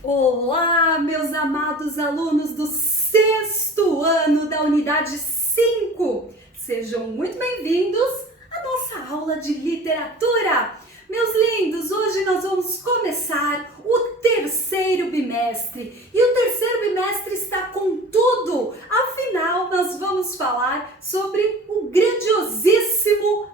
Olá, meus amados alunos do sexto ano da unidade 5. Sejam muito bem-vindos à nossa aula de literatura. Meus lindos, hoje nós vamos começar o terceiro bimestre. E o terceiro bimestre está com tudo. Afinal, nós vamos falar sobre o grandiosíssimo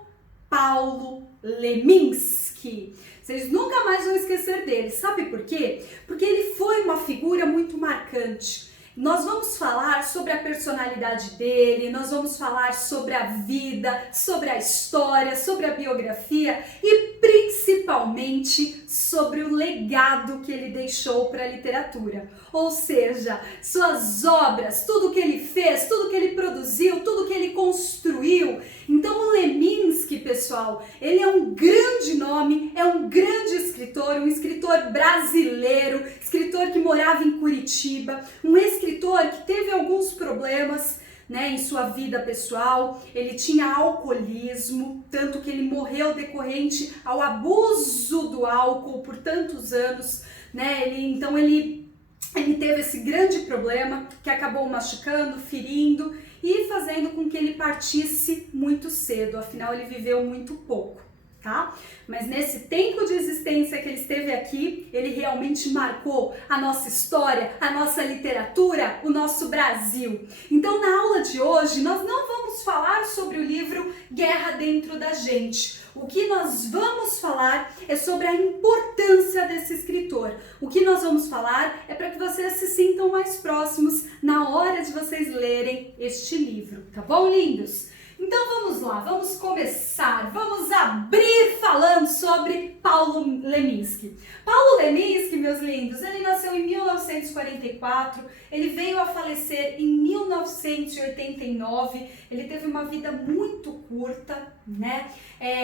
Paulo Leminski. Vocês nunca mais vão esquecer dele. Sabe por quê? Porque ele foi uma figura muito marcante. Nós vamos falar sobre a personalidade dele, nós vamos falar sobre a vida, sobre a história, sobre a biografia e principalmente sobre o legado que ele deixou para a literatura. Ou seja, suas obras, tudo que ele fez, tudo que ele produziu, tudo que ele construiu. Então o Leminski, pessoal, ele é um grande nome, é um grande escritor, um escritor brasileiro, escritor que morava em Curitiba, um escritor que teve alguns problemas, em sua vida pessoal. Ele tinha alcoolismo, tanto que ele morreu decorrente ao abuso do álcool por tantos anos, Então ele teve esse grande problema que acabou machucando, ferindo e fazendo com que ele partisse muito cedo, afinal ele viveu muito pouco. Tá? Mas nesse tempo de existência que ele esteve aqui, ele realmente marcou a nossa história, a nossa literatura, o nosso Brasil. Então, na aula de hoje, nós não vamos falar sobre o livro Guerra Dentro da Gente. O que nós vamos falar é sobre a importância desse escritor. O que nós vamos falar é para que vocês se sintam mais próximos na hora de vocês lerem este livro, tá bom, lindos? Então vamos lá, vamos começar, vamos abrir falando sobre Paulo Leminski. Paulo Leminski, meus lindos, ele nasceu em 1944, ele veio a falecer em 1989, ele teve uma vida muito curta,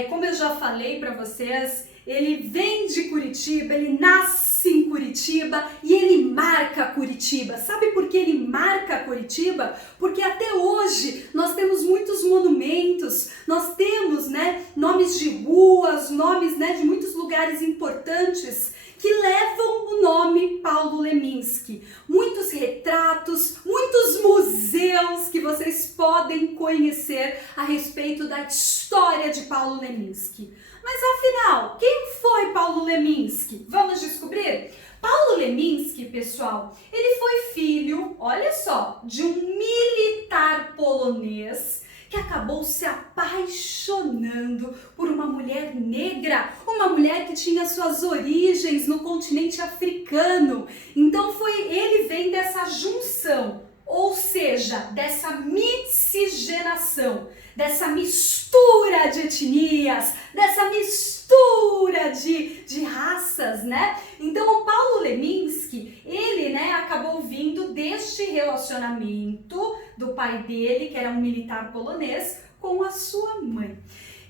Como eu já falei para vocês, ele vem de Curitiba, ele nasce em Curitiba e ele marca Curitiba. Sabe por que ele marca Curitiba? Porque até hoje nós temos muitos monumentos, nós temos, nomes de ruas, nomes, de muitos lugares importantes que levam o nome Paulo Leminski. Muitos retratos, muitos museus que vocês podem conhecer a respeito da história de Paulo Leminski. Mas afinal, quem foi Paulo Leminski? Vamos descobrir? Paulo Leminski, pessoal, ele foi filho, olha só, de um militar polonês que acabou se apaixonando por uma mulher negra, uma mulher que tinha suas origens no continente africano. Então ele vem dessa junção, ou seja, dessa miscigenação, dessa mistura de etnias, dessa mistura de raças, Então o Paulo Leminski, ele, acabou vindo deste relacionamento do pai dele, que era um militar polonês, com a sua mãe,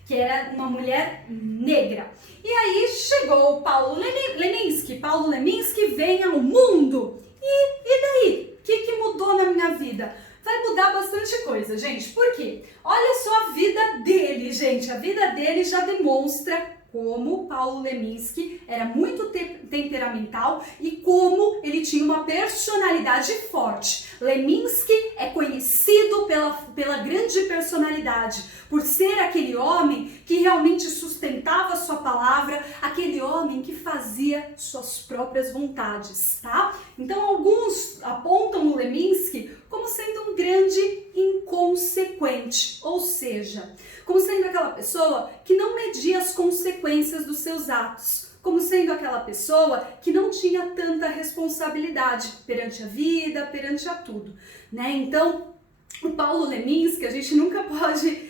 que era uma mulher negra. E aí chegou o Paulo Leminski. Paulo Leminski vem ao mundo. E daí? O que mudou na minha vida? Vai mudar bastante coisa, gente. Por quê? Olha só a vida dele, gente. A vida dele já demonstra como Paulo Leminski era muito temperamental e como ele tinha uma personalidade forte. Leminski é conhecido pela grande personalidade, por ser aquele homem que realmente sustentava sua palavra, aquele homem que fazia suas próprias vontades, tá? Então alguns apontam o Leminski como sendo um grande inconsequente, ou seja, como sendo aquela pessoa que não media as consequências dos seus atos, como sendo aquela pessoa que não tinha tanta responsabilidade perante a vida, perante a tudo, Então, o Paulo Leminski, a gente nunca pode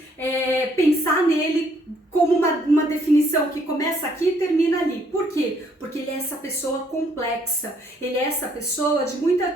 pensar nele como uma definição que começa aqui e termina ali. Por quê? Porque ele é essa pessoa complexa, ele é essa pessoa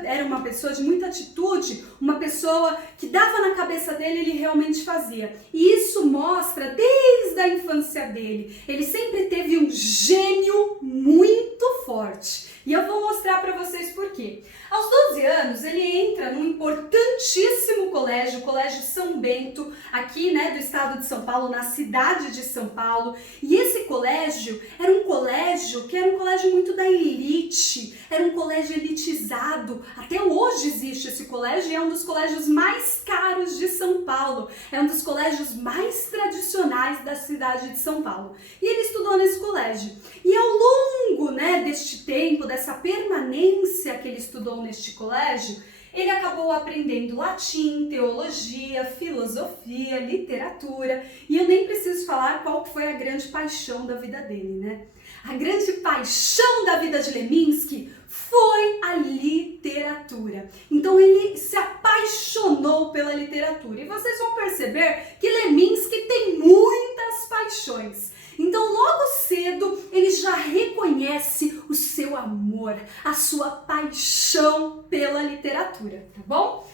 era uma pessoa de muita atitude, uma pessoa que dava na cabeça dele, ele realmente fazia. E isso mostra desde a infância dele. Ele sempre teve um gênio muito forte. E eu vou mostrar para vocês por quê. Aos 12 anos, ele entra num importantíssimo colégio, o Colégio São Bento, aqui, né, do estado de São Paulo, na cidade de São Paulo. E esse colégio era um colégio que era um colégio muito da elite, era um colégio elitizado. Até hoje existe esse colégio e é um dos colégios mais caros de São Paulo, é um dos colégios mais tradicionais da cidade de São Paulo. E ele estudou nesse colégio. E ao longo, né, deste tempo, dessa permanência que ele estudou neste colégio, ele acabou aprendendo latim, teologia, filosofia, literatura, e eu nem preciso falar qual foi a grande paixão da vida dele, né? A grande paixão da vida de Leminski foi a literatura. Então ele se apaixonou pela literatura. E vocês vão perceber que Leminski tem muitas paixões. Então logo cedo ele já reconhece o seu amor, a sua paixão pela literatura, tá bom?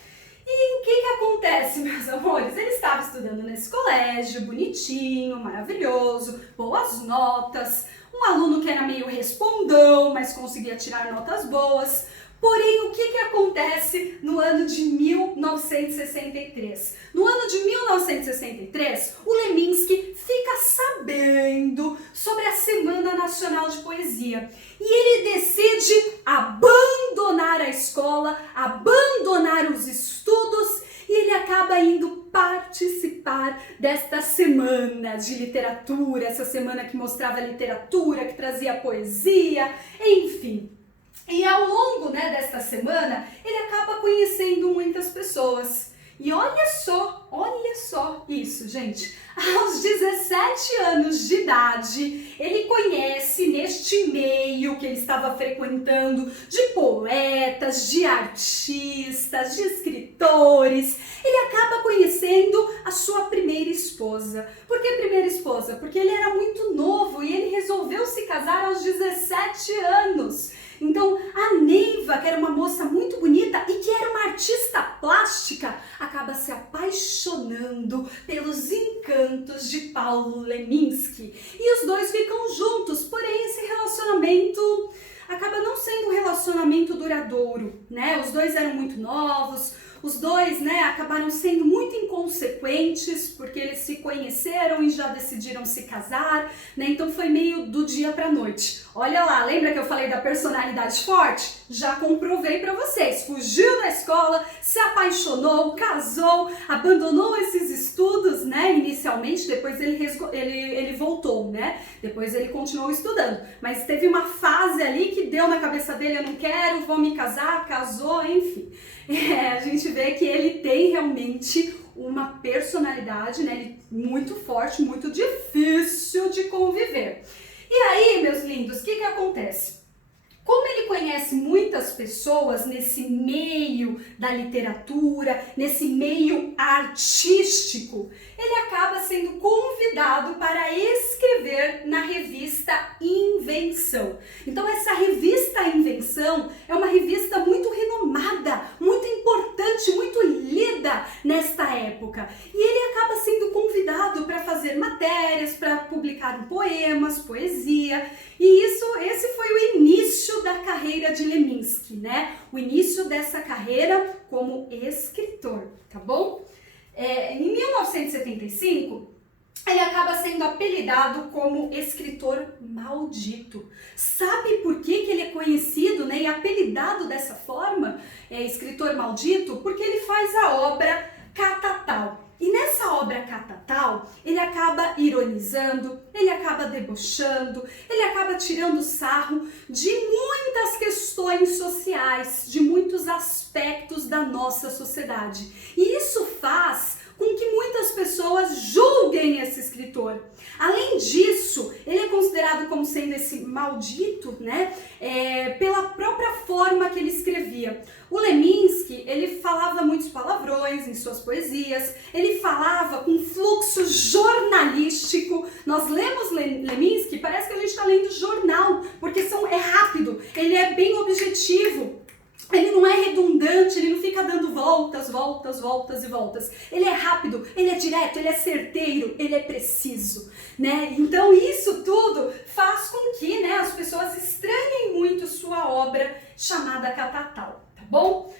E o que acontece, meus amores? Ele estava estudando nesse colégio, bonitinho, maravilhoso, boas notas, um aluno que era meio respondão, mas conseguia tirar notas boas. Porém, o que acontece no ano de 1963? No ano de 1963, o Leminski fica sabendo sobre a Semana Nacional de Poesia e ele decide abandonar a escola, abandonar os estudos e ele acaba indo participar desta semana de literatura, essa semana que mostrava literatura, que trazia poesia, enfim. E ao longo, né, desta semana, ele acaba conhecendo muitas pessoas. E olha só isso, gente. Aos 17 anos de idade, ele conhece neste meio que ele estava frequentando de poetas, de artistas, de escritores. Ele acaba conhecendo a sua primeira esposa. Por que primeira esposa? Porque ele era muito novo e ele resolveu se casar aos 17 anos. Então, a Neiva, que era uma moça muito bonita e que era uma artista plástica, acaba se apaixonando pelos encantos de Paulo Leminski. E os dois ficam juntos, porém esse relacionamento acaba não sendo um relacionamento duradouro, né? Os dois eram muito novos, os dois, né, acabaram sendo muito inconsequentes, porque eles se conheceram e já decidiram se casar, né? Então foi meio do dia pra noite. Olha lá, lembra que eu falei da personalidade forte? Já comprovei pra vocês. Fugiu da escola, se apaixonou, casou, abandonou esses estudos, né? Inicialmente, depois ele voltou, né? Depois ele continuou estudando. Mas teve uma fase ali que deu na cabeça dele, eu não quero, vou me casar, casou, enfim. A gente vê que ele tem realmente uma personalidade, né, muito forte, muito difícil de conviver. E aí, meus lindos, o que acontece? Como ele conhece muitas pessoas nesse meio da literatura, nesse meio artístico, ele acaba sendo convidado para escrever na revista Invenção. Então essa revista Invenção é uma revista muito renomada, muito importante, muito lida nesta época. E ele acaba sendo convidado para fazer matérias, para publicar poemas, poesia. E esse foi o início da carreira de Leminski, né? O início dessa carreira como escritor, tá bom? Em 1975, ele acaba sendo apelidado como escritor maldito. Sabe por que ele é conhecido, né, e apelidado dessa forma, escritor maldito? Porque ele faz a obra Catatal. E nessa obra Catatal, ele acaba ironizando, ele acaba debochando, ele acaba tirando sarro de muitas questões sociais, de muitos aspectos da nossa sociedade. E isso faz com que muitas pessoas julguem esse escritor. Além disso, ele é considerado como sendo esse maldito, né, pela própria forma que ele escrevia. O Leminski, ele falava muitos palavrões em suas poesias, ele falava com fluxo jornalístico. Nós lemos Leminski, parece que a gente está lendo jornal, porque é rápido, ele é bem objetivo. Ele não é redundante, ele não fica dando voltas e voltas. Ele é rápido, ele é direto, ele é certeiro, ele é preciso, né? Então isso tudo faz com que, né, as pessoas estranhem muito sua obra chamada Catatal, tá bom?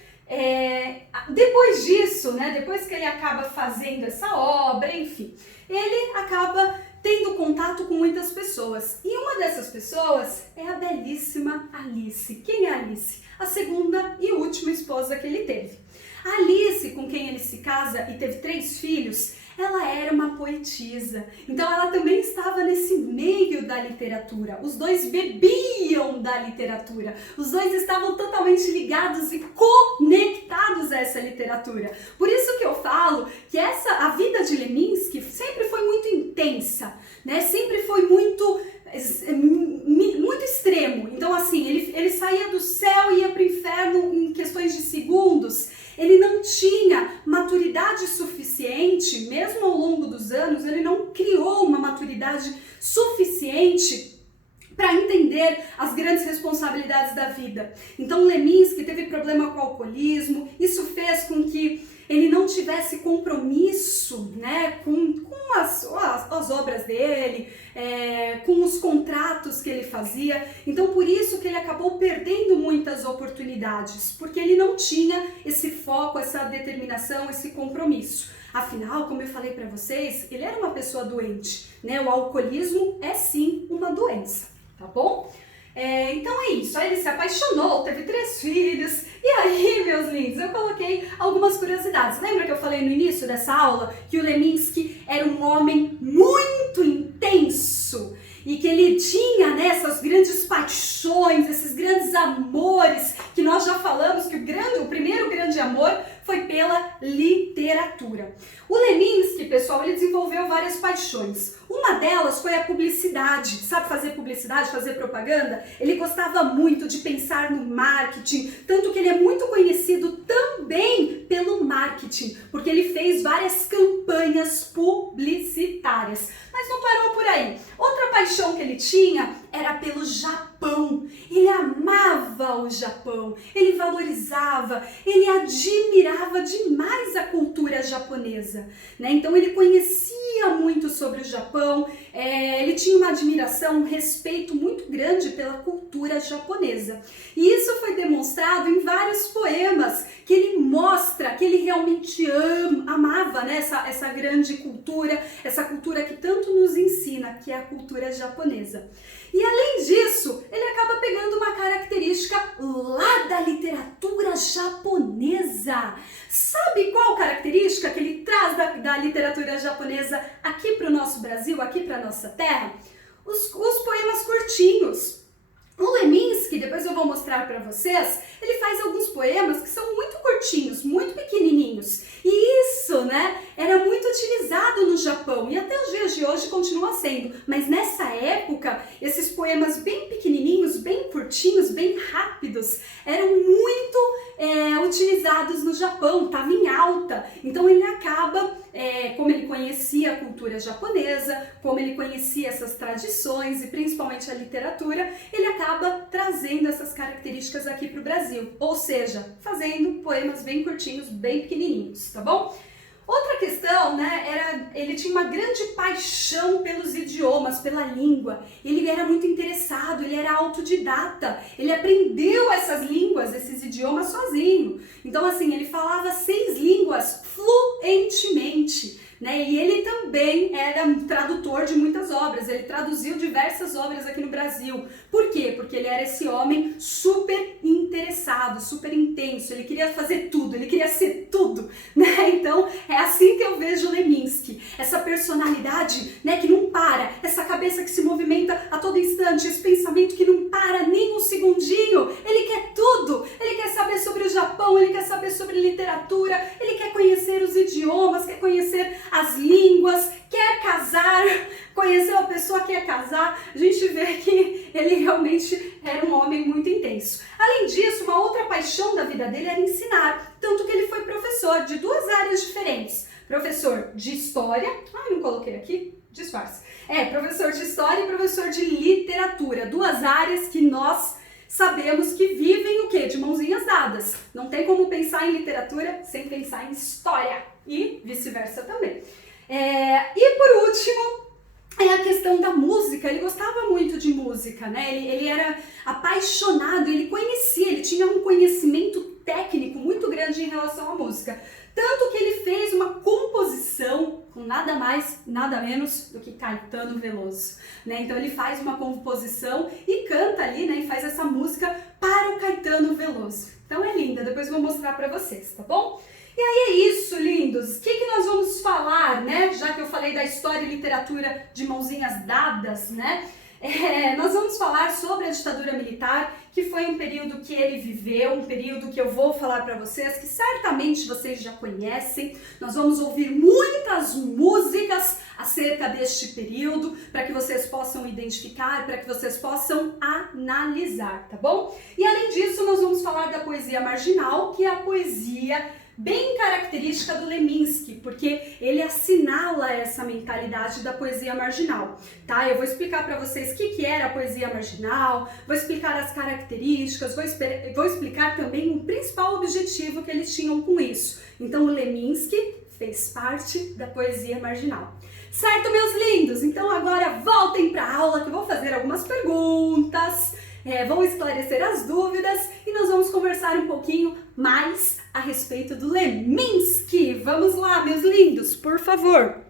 Depois disso, né, depois que ele acaba fazendo essa obra, enfim, ele acaba tendo contato com muitas pessoas. E uma dessas pessoas é a belíssima Alice. Quem é Alice? A segunda e última esposa que ele teve. A Alice, com quem ele se casa e teve 3 filhos, ela era uma poetisa. Então ela também estava nesse meio da literatura. Os dois bebiam da literatura. Os dois estavam totalmente ligados e conectados a essa literatura. Por isso que eu falo que a vida de Leminski sempre foi muito intensa, né? Sempre foi muito extremo. Então assim, ele saía do céu e ia para o inferno em questões de segundos. Ele não tinha maturidade suficiente, mesmo ao longo dos anos, ele não criou uma maturidade suficiente para entender as grandes responsabilidades da vida. Então Leminski teve problema com o alcoolismo, isso fez com que ele não tivesse compromisso, né, com as obras dele, com os contratos que ele fazia. Então por isso que ele acabou perdendo muitas oportunidades, porque ele não tinha esse foco, essa determinação, esse compromisso. Afinal, como eu falei para vocês, ele era uma pessoa doente, né? O alcoolismo é sim uma doença, tá bom? Então é isso, aí ele se apaixonou, teve 3 filhos, e aí, meus lindos, eu coloquei algumas curiosidades. Lembra que eu falei no início dessa aula que o Leminski era um homem muito intenso e que ele tinha, né, essas grandes paixões, esses grandes amores, que nós já falamos que o primeiro grande amor foi pela literatura. O Leminski, pessoal, ele desenvolveu várias paixões. Uma delas foi a publicidade. Sabe fazer publicidade, fazer propaganda? Ele gostava muito de pensar no marketing, tanto que ele é muito conhecido também pelo marketing, porque ele fez várias campanhas publicitárias. Mas não parou por aí. Outra paixão que ele tinha era pelo Japão. Ele amava o Japão, ele valorizava, ele admirava demais a cultura japonesa, né? Então ele conhecia muito sobre o Japão, ele tinha uma admiração, um respeito muito grande pela cultura japonesa. E isso foi demonstrado em vários poemas que ele mostra que ele realmente amava, né, essa grande cultura, essa cultura que tanto nos ensina, que é a cultura japonesa. E além disso, ele acaba pegando uma característica lá da literatura japonesa. Sabe qual característica que ele traz da literatura japonesa aqui para o nosso Brasil, aqui para a nossa terra? Os poemas curtinhos. O Leminski, depois eu vou mostrar para vocês, ele faz alguns poemas que são muito curtinhos, muito pequenininhos. E isso, né, era muito utilizado no Japão e até os dias de hoje continua sendo. Mas nessa época, esses poemas bem pequenininhos, bem curtinhos, bem rápidos, eram muito utilizados no Japão, estava em alta. Então ele acaba, como ele conhecia a cultura japonesa, como ele conhecia essas tradições e principalmente a literatura, ele acaba trazendo essas características aqui para o Brasil, ou seja, fazendo poemas bem curtinhos, bem pequenininhos, tá bom? Outra questão, né, ele tinha uma grande paixão pelos idiomas, pela língua. Ele era muito interessado, ele era autodidata. Ele aprendeu essas línguas, esses idiomas sozinho. Então, assim, ele falava 6 línguas fluentemente, né? E ele também era um tradutor de muitas obras. Ele traduziu diversas obras aqui no Brasil. Por quê? Porque ele era esse homem super interessado, super intenso. Ele queria fazer tudo, ele queria ser tudo, né? Então, é assim que eu vejo o Leminski. Essa personalidade, né, que não para, essa cabeça que se movimenta a todo instante, esse pensamento que não para nem um segundinho. Ele quer tudo. Ele quer saber sobre o Japão, ele quer saber sobre literatura, ele quer conhecer os idiomas, quer conhecer as línguas, quer casar, conhecer uma pessoa que quer casar. A gente vê que ele realmente era um homem muito intenso. Além disso, uma outra paixão da vida dele era ensinar, tanto que ele foi professor de 2 áreas diferentes. Professor de história, não coloquei aqui, disfarce. Professor de história e professor de literatura, 2 áreas que nós sabemos que vivem o quê? De mãozinhas dadas. Não tem como pensar em literatura sem pensar em história e vice-versa também. E por último, é a questão da música. Ele gostava muito de música, né? Ele era apaixonado, ele conhecia, ele tinha um conhecimento técnico muito grande em em relação à música. Tanto que ele fez uma composição com nada mais, nada menos do que Caetano Veloso, né? Então ele faz uma composição e canta ali, né? E faz essa música para o Caetano Veloso. Então é linda, depois eu vou mostrar para vocês, tá bom? E aí é isso, lindos. O que nós vamos falar, né? Já que eu falei da história e literatura de mãozinhas dadas, né? Nós vamos falar sobre a ditadura militar, que foi um período que ele viveu, um período que eu vou falar para vocês, que certamente vocês já conhecem. Nós vamos ouvir muitas músicas acerca deste período, para que vocês possam identificar, para que vocês possam analisar, tá bom? E além disso, nós vamos falar da poesia marginal, que é a poesia bem característica do Leminski, porque ele assinala essa mentalidade da poesia marginal, tá? Eu vou explicar para vocês o que era a poesia marginal, vou explicar as características, vou explicar também o principal objetivo que eles tinham com isso. Então, o Leminski fez parte da poesia marginal. Certo, meus lindos? Então, agora voltem para a aula que eu vou fazer algumas perguntas, vão esclarecer as dúvidas e nós vamos conversar um pouquinho mais a respeito do Leminski. Vamos lá, meus lindos, por favor!